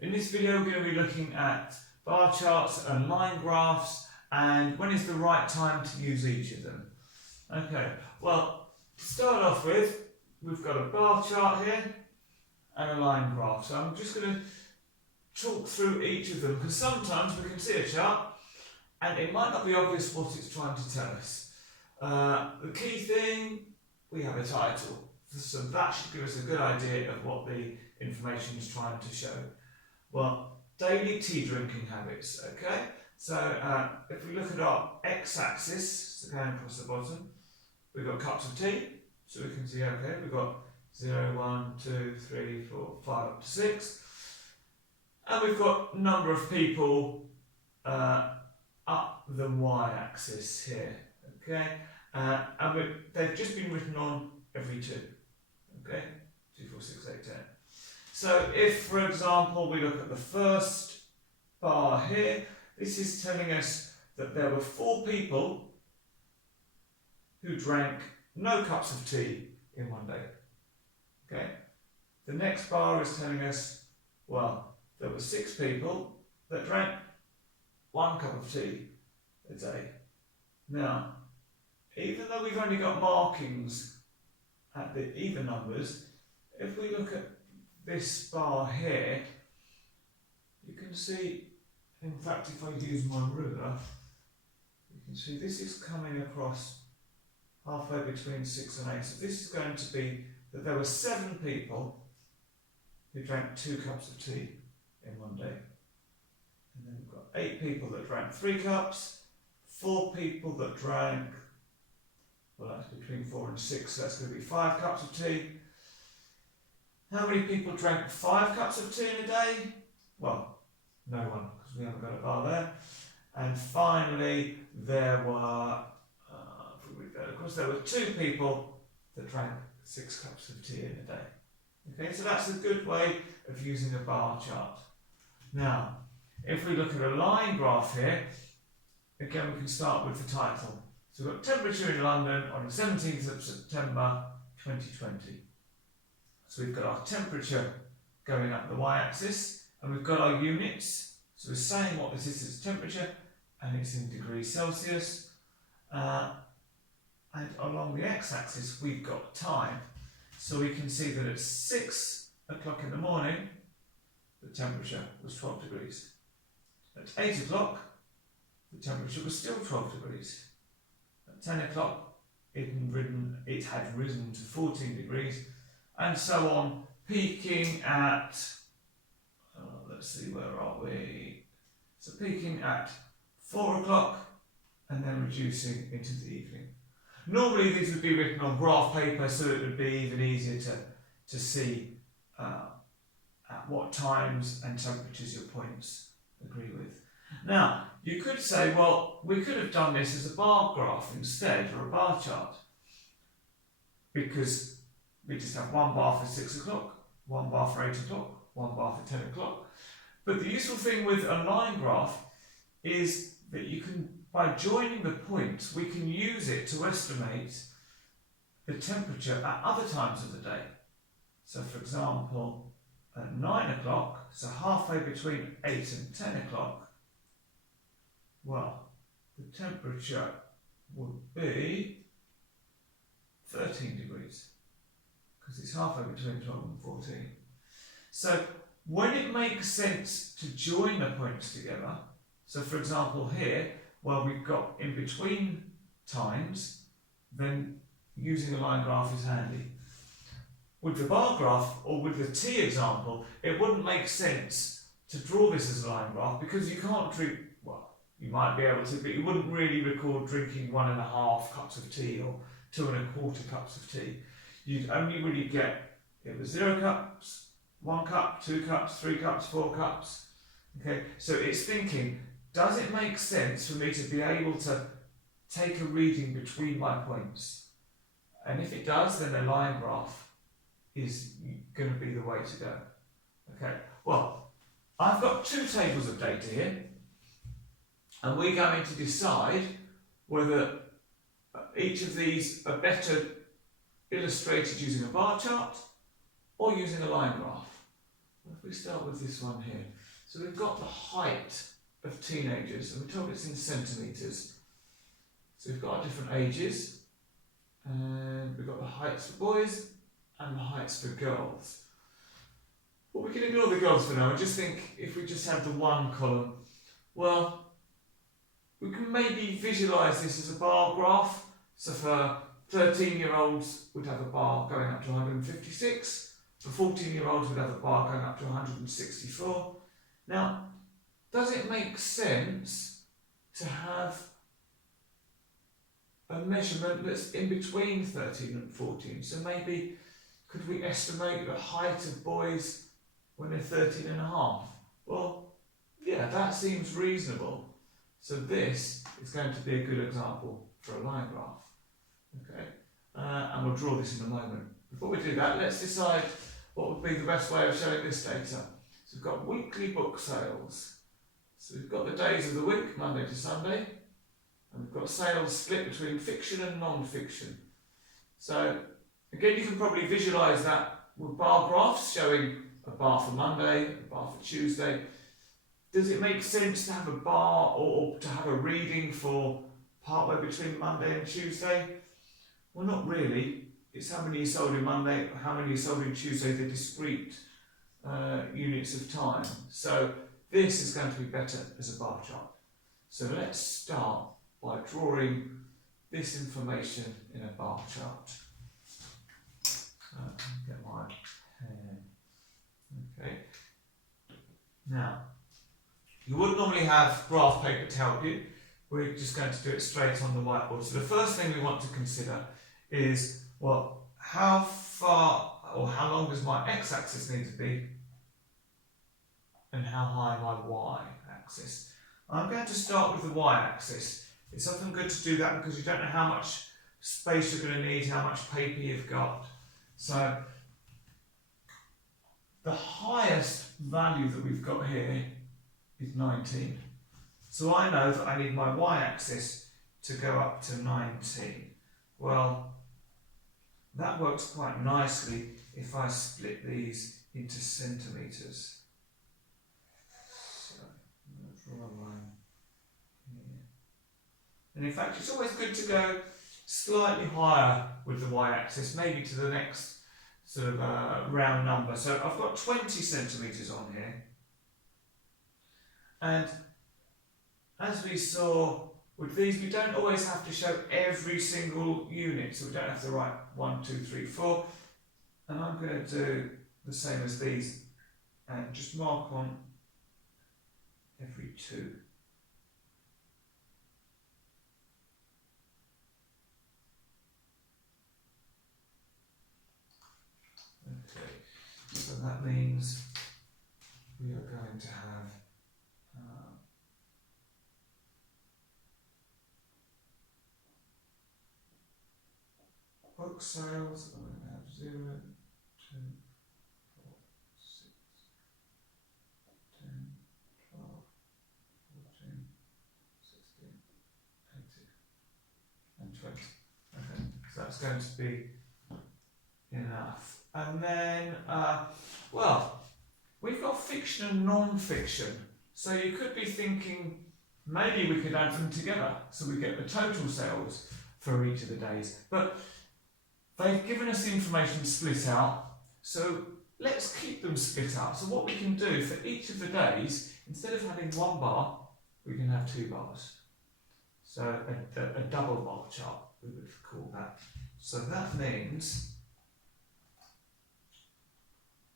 In this video we're going to be looking at bar charts and line graphs and when is the right time to use each of them. Okay, well, to start off with, we've got a bar chart here and a line graph. So I'm just going to talk through each of them because sometimes we can see a chart and it might not be obvious what it's trying to tell us. The key thing, we have a title, so that should give us a good idea of what the information is trying to show. Well, daily tea drinking habits, okay? So if we look at our x-axis, so going across the bottom, we've got cups of tea, so we can see, okay, we've got 0, 1, 2, 3, 4, 5 up to 6. And we've got number of people up the y-axis here, okay? And they've just been written on every 2, okay? 2, 4, 6, 8, 10. So if, for example, we look at the first bar here, this is telling us that there were 4 people who drank no cups of tea in one day. Okay. The next bar is telling us, well, there were 6 people that drank 1 cup of tea a day. Now, even though we've only got markings at the even numbers, if we look at this bar here, you can see, in fact, if I use my ruler, you can see this is coming across halfway between 6 and 8. So this is going to be that there were 7 people who drank 2 cups of tea in one day. And then we've got 8 people that drank 3 cups, 4 people that drank, well, that's between 4 and 6, so that's going to be 5 cups of tea. How many people drank 5 cups of tea in a day? Well, no one, because we haven't got a bar there. And finally, there were, there were 2 people that drank 6 cups of tea in a day. Okay, so that's a good way of using a bar chart. Now, if we look at a line graph here, again we can start with the title. So we've got temperature in London on the 17th of September 2020. So we've got our temperature going up the y-axis, and we've got our units. So we're saying what this is temperature, and it's in degrees Celsius. And along the x-axis, we've got time. So we can see that at 6 o'clock in the morning, the temperature was 12 degrees. At 8 o'clock, the temperature was still 12 degrees. At 10 o'clock, it had risen to 14 degrees. And so on, peaking at, let's see, where are we? So peaking at 4 o'clock and then reducing into the evening. Normally these would be written on graph paper so it would be even easier to see at what times and temperatures your points agree with. Now, you could say, well, we could have done this as a bar graph instead, or a bar chart, because we just have 1 bar for 6 o'clock, 1 bar for 8 o'clock, 1 bar for 10 o'clock. But the useful thing with a line graph is that you can, by joining the points, we can use it to estimate the temperature at other times of the day. So for example, at 9 o'clock, so halfway between 8 and 10 o'clock, well, the temperature would be 13 degrees. Because it's halfway between 12 and 14. So when it makes sense to join the points together, so for example here, well, we've got in between times, then using a line graph is handy. With the bar graph, or with the tea example, it wouldn't make sense to draw this as a line graph because you can't drink, well, you might be able to, but you wouldn't really record drinking 1.5 cups of tea or 2 1/4 cups of tea. You'd only really get, it was 0 cups, 1 cup, 2 cups, 3 cups, 4 cups. Okay, so it's thinking, does it make sense for me to be able to take a reading between my points? And if it does, then a line graph is going to be the way to go. Okay, well, I've got 2 tables of data here, and we're going to decide whether each of these are better illustrated using a bar chart or using a line graph. If we start with this one here, so we've got the height of teenagers, and we're told it's in centimetres. So we've got our different ages, and we've got the heights for boys and the heights for girls. Well, we can ignore the girls for now and just think if we just have the one column, well, we can maybe visualise this as a bar graph. So for 13-year-olds, we'd have a bar going up to 156. For 14-year-olds, we'd have a bar going up to 164. Now, does it make sense to have a measurement that's in between 13 and 14? So maybe could we estimate the height of boys when they're 13 and a half? Well, yeah, that seems reasonable. So this is going to be a good example for a line graph. Okay, and we'll draw this in a moment. Before we do that, let's decide what would be the best way of showing this data. So we've got weekly book sales. So we've got the days of the week, Monday to Sunday, and we've got sales split between fiction and non-fiction. So again, you can probably visualise that with bar graphs showing a bar for Monday, a bar for Tuesday. Does it make sense to have a bar or to have a reading for partway between Monday and Tuesday? Well, not really. It's how many you sold in Monday, how many you sold in Tuesday, the discrete units of time. So this is going to be better as a bar chart. So let's start by drawing this information in a bar chart. Get my pen. Okay. Now, you wouldn't normally have graph paper to help you. We're just going to do it straight on the whiteboard. So the first thing we want to consider is, well, how far or how long does my x-axis need to be and how high my y-axis? I'm going to start with the y-axis. It's often good to do that because you don't know how much space you're going to need, how much paper you've got. So the highest value that we've got here is 19. So I know that I need my y-axis to go up to 19. Well, that works quite nicely if I split these into centimetres. So I'm going to draw a line here. And in fact, it's always good to go slightly higher with the y-axis, maybe to the next sort of round number. So I've got 20 centimetres on here. And as we saw with these, we don't always have to show every single unit, so we don't have to write 1, 2, 3, 4. And I'm going to do the same as these and just mark on every 2. Okay, so that means we are going to have book sales. I'm going to have 0, 2, 4, 6, 10, 12, 14, 16, 18, and 20. Okay, so that's going to be enough. And then, well, we've got fiction and non-fiction. So you could be thinking maybe we could add them together so we get the total sales for each of the days. But they've given us the information split out, so let's keep them split out. So what we can do for each of the days, instead of having one bar, we can have 2 bars. So a double bar chart, we would call that. So that means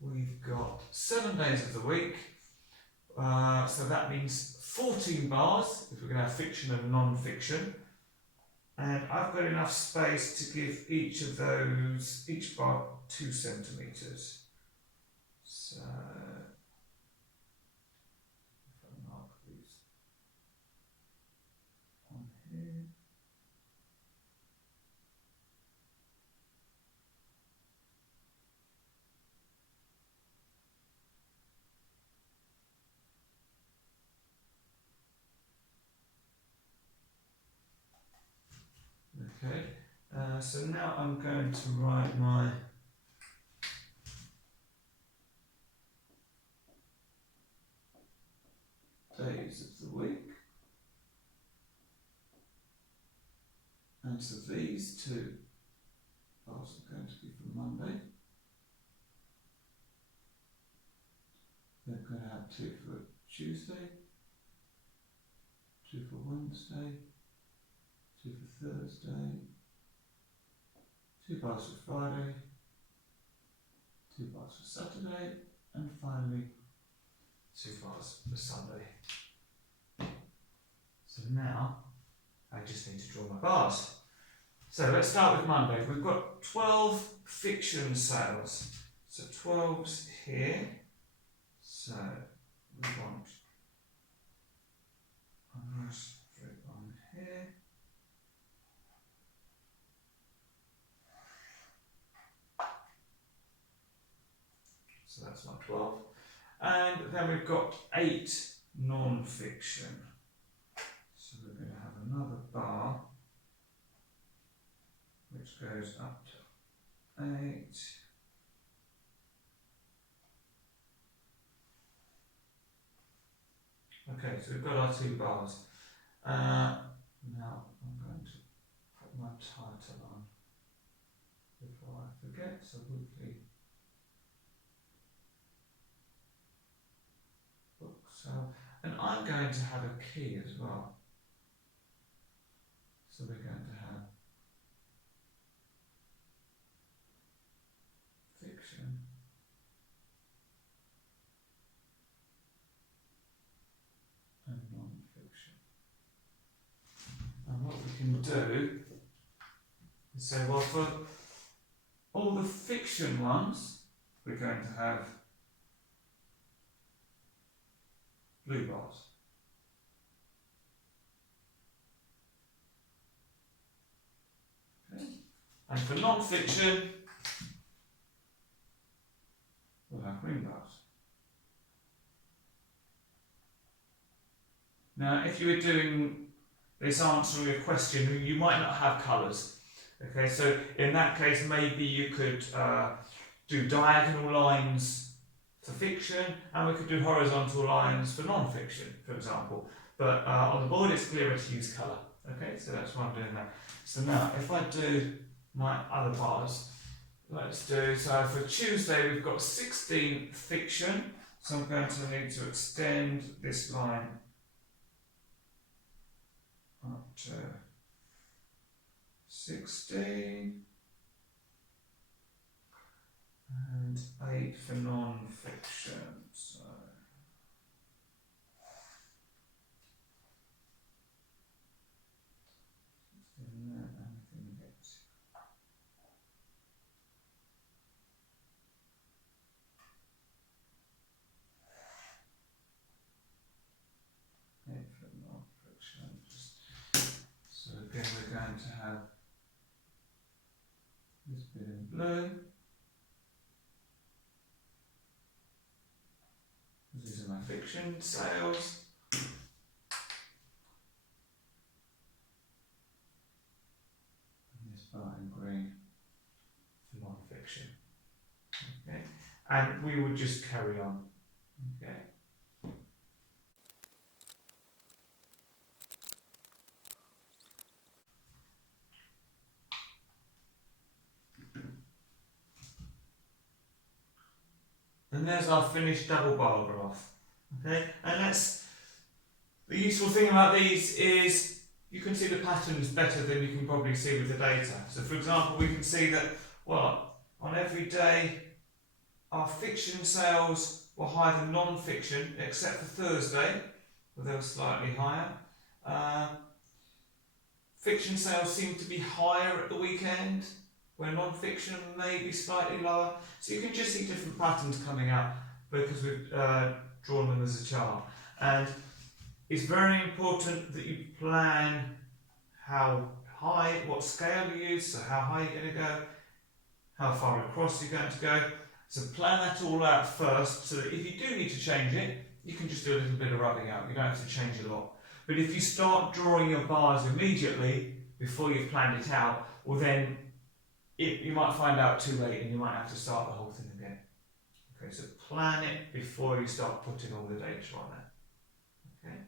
we've got 7 days of the week, so that means 14 bars if we're going to have fiction and non-fiction. And I've got enough space to give each of those, each bar 2 centimetres. So if I mark these on here. Okay, so now I'm going to write my days of the week. And so these two bars are going to be for Monday. They're going to have 2 for Tuesday, 2 for Wednesday, 2 for Thursday, 2 bars for Friday, 2 bars for Saturday, and finally 2 bars for Sunday. So now I just need to draw my bars. So let's start with Monday. We've got 12 fiction sales. So 12's here. So we want a nice straight line here. So that's my 12. And then we've got 8 non-fiction. So we're going to have another bar which goes up to 8. Okay, so we've got our 2 bars. Now I'm going to put my title on before I forget. So weekly book sale, and I'm going to have a key as well. So we're going to have fiction and non-fiction. And what we can do is say, well, for all the fiction ones, we're going to have blue bars. Okay. And for non-fiction, we'll have green bars. Now, if you were doing this answering a question, you might not have colours. Okay, so in that case, maybe you could do diagonal lines for fiction, and we could do horizontal lines for non-fiction, for example. But on the board, it's clearer to use colour. Okay, so that's why I'm doing that. So now, if I do my other bars, let's do, so for Tuesday, we've got 16 fiction. So I'm going to need to extend this line up to 16. And 8 for non-fiction, so 16 there, and we can get 8 for non-fiction. So again, we're going to have this bit in blue. These are my fiction sales. And this bar in green for non-fiction. Okay, and we would just carry on. Okay. And there's our finished double bar graph. Okay, and the useful thing about these is you can see the patterns better than you can probably see with the data. So for example, we can see that, well, on every day our fiction sales were higher than non-fiction, except for Thursday, where they were slightly higher. Fiction sales seem to be higher at the weekend, where non-fiction may be slightly lower. So you can just see different patterns coming out because we've drawn them as a chart. And it's very important that you plan how high, what scale you use, so how high you're going to go, how far across you're going to go. So plan that all out first, so that if you do need to change it, you can just do a little bit of rubbing out. You don't have to change a lot. But if you start drawing your bars immediately, before you've planned it out, well then, you might find out too late and you might have to start the whole thing again. Okay, so plan it before you start putting all the data on there. Okay,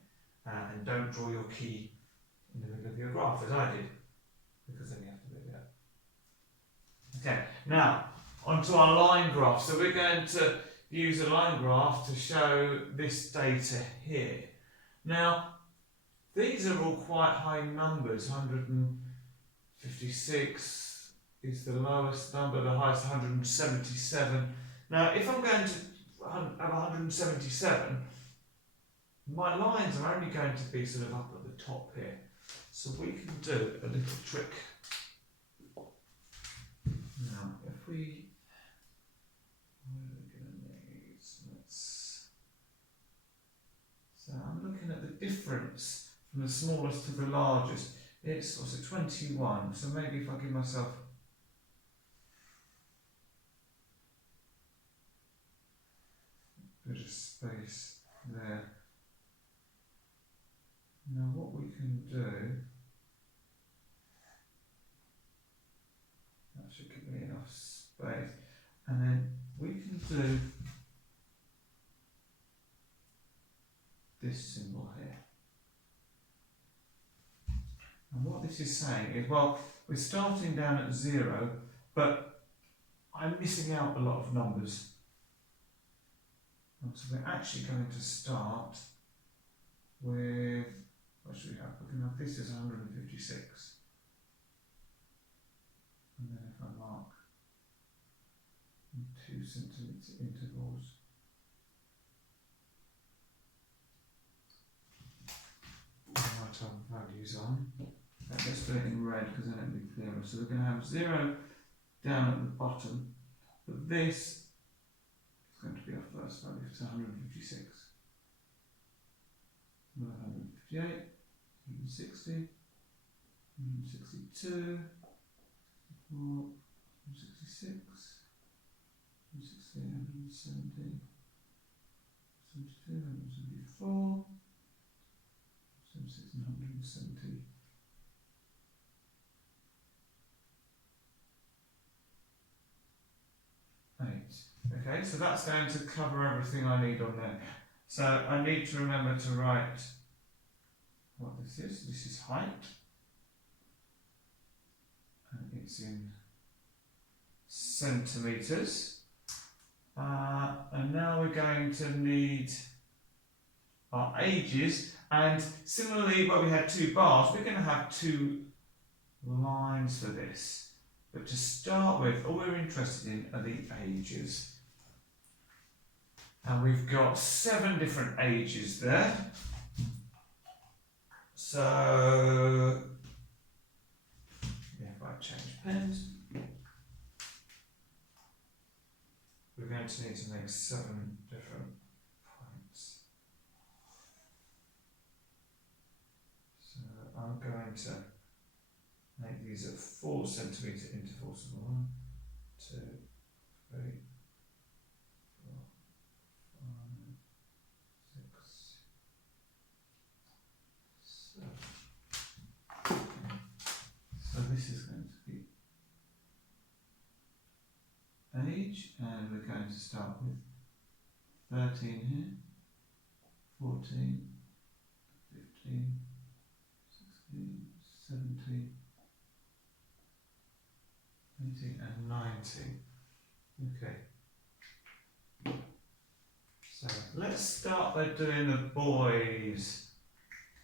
and don't draw your key in the middle of your graph as I did, because then you have to move it up. Okay, now onto our line graph. So we're going to use a line graph to show this data here. Now, these are all quite high numbers. 156 is the lowest number, the highest 177. Now, if I'm going to have 177, my lines are only going to be sort of up at the top here. So we can do a little trick. Now, if we, what are we going to need? So I'm looking at the difference from the smallest to the largest. It's, what's it, 21. So maybe if I give myself a bit of space there. Now what we can do, that should give me enough space, and then we can do this symbol here. And what this is saying is, well, we're starting down at 0, but I'm missing out a lot of numbers. And so we're actually going to start with, what should we have? We can have this as 156. And then if I mark in 2 centimetre intervals, write our values on. Let's do it in red because then it'll be clearer. So we're going to have 0 down at the bottom, but this is going to be our first value. It's 156. 158, 160, 162, 166, 168, 170, 172, 174, 176 and 170. Okay, so that's going to cover everything I need on there. So I need to remember to write what this is. This is height, and it's in centimetres. And now we're going to need our ages, and similarly, where we had 2 bars, we're going to have 2 lines for this. But to start with, all we're interested in are the ages. And we've got 7 different ages there. So, if I change pens, we're going to need to make 7 different points. So I'm going to make these at 4 centimetre intervals. 1, 2, 3, 4, 5, 6, 7. So this is going to be age, and we're going to start with 13 here, 14, 15, 16, 17, 18 and 19. Okay. So let's start by doing the boys'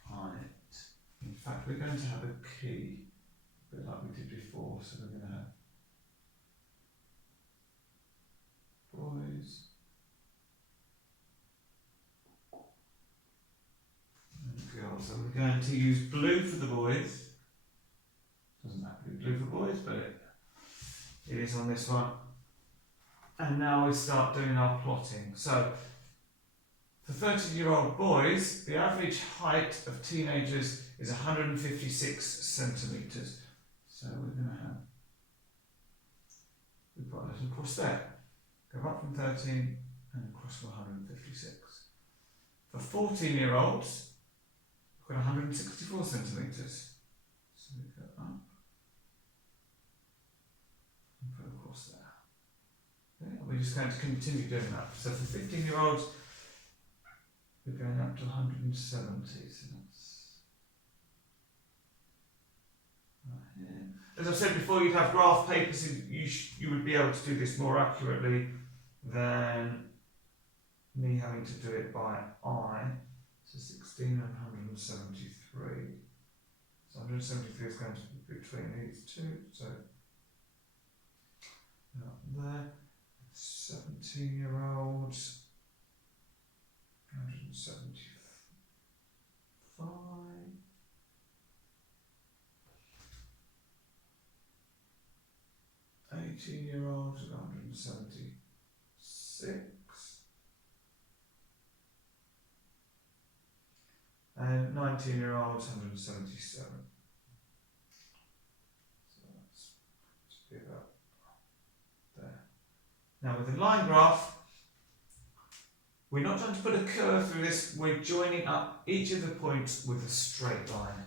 height. In fact, we're going to have a key, a bit like we did before. So we're going to have boys and girls. So we're going to use blue for the boys. Doesn't have to be blue for boys, but it is on this one. And now we start doing our plotting. So, for 13-year-old boys, the average height of teenagers is 156 centimetres. So we're going to have, we put a little cross there. Go up from 13 and across to 156. For 14-year-olds, we've got 164 centimetres. So we go up. Put across there. Okay, and we're just going to continue doing that. So for 15-year-olds, we're going up to 170, so that's right here. As I said before, you'd have graph papers, you would be able to do this more accurately than me having to do it by eye. So 16 and 173. So 173 is going to be between these two, so up there. 17-year-olds, 175. 18-year-olds, 176. And 19-year-olds, 177. So let's be about there. Now with the line graph, we're not trying to put a curve through this, we're joining up each of the points with a straight line.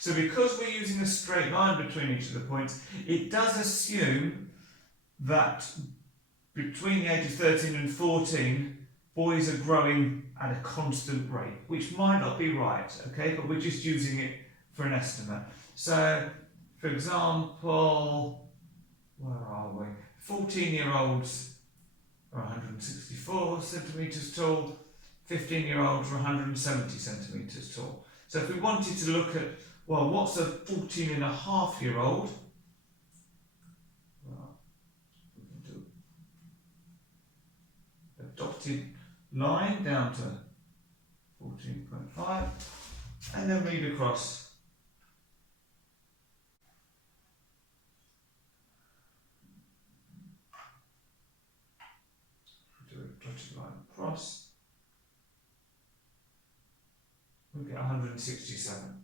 So because we're using a straight line between each of the points, it does assume that between the age of 13 and 14, boys are growing at a constant rate, which might not be right, okay, but we're just using it for an estimate. So, for example, where are we? 14-year-olds are 164 centimetres tall, 15-year-olds are 170 centimetres tall. So if we wanted to look at, well, what's a 14-and-a-half-year-old? Well, we can do a dotted line down to 14.5 and then read across. Do a dotted line across. We get 167.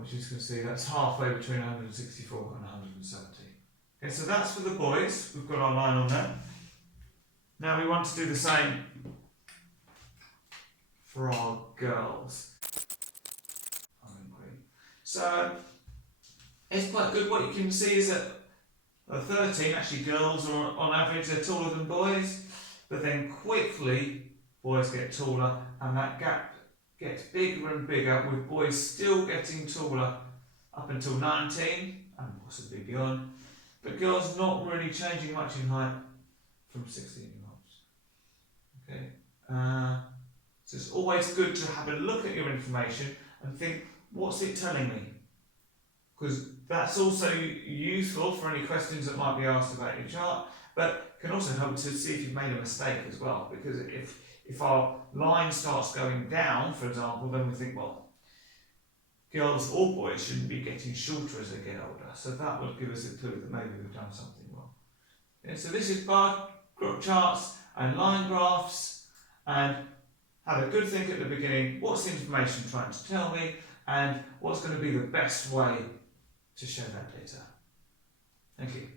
Which is going to see that's halfway between 164 and 170. Okay, so that's for the boys. We've got our line on there. Now we want to do the same for our girls. I'm in green. So it's quite good. What you can see is that at 13, actually girls are on average they're taller than boys, but then quickly boys get taller, and that gap gets bigger and bigger, with boys still getting taller up until 19 and possibly beyond, but girls not really changing much in height from 16-year-olds. Okay, so it's always good to have a look at your information and think, what's it telling me? Because that's also useful for any questions that might be asked about your chart, but can also help to see if you've made a mistake as well, because if our line starts going down, for example, then we think, well, girls or boys shouldn't be getting shorter as they get older. So that would give us a clue that maybe we've done something wrong. Okay, so this is bar charts and line graphs, and have a good think at the beginning, what's the information trying to tell me, and what's going to be the best way to show that data. Thank you.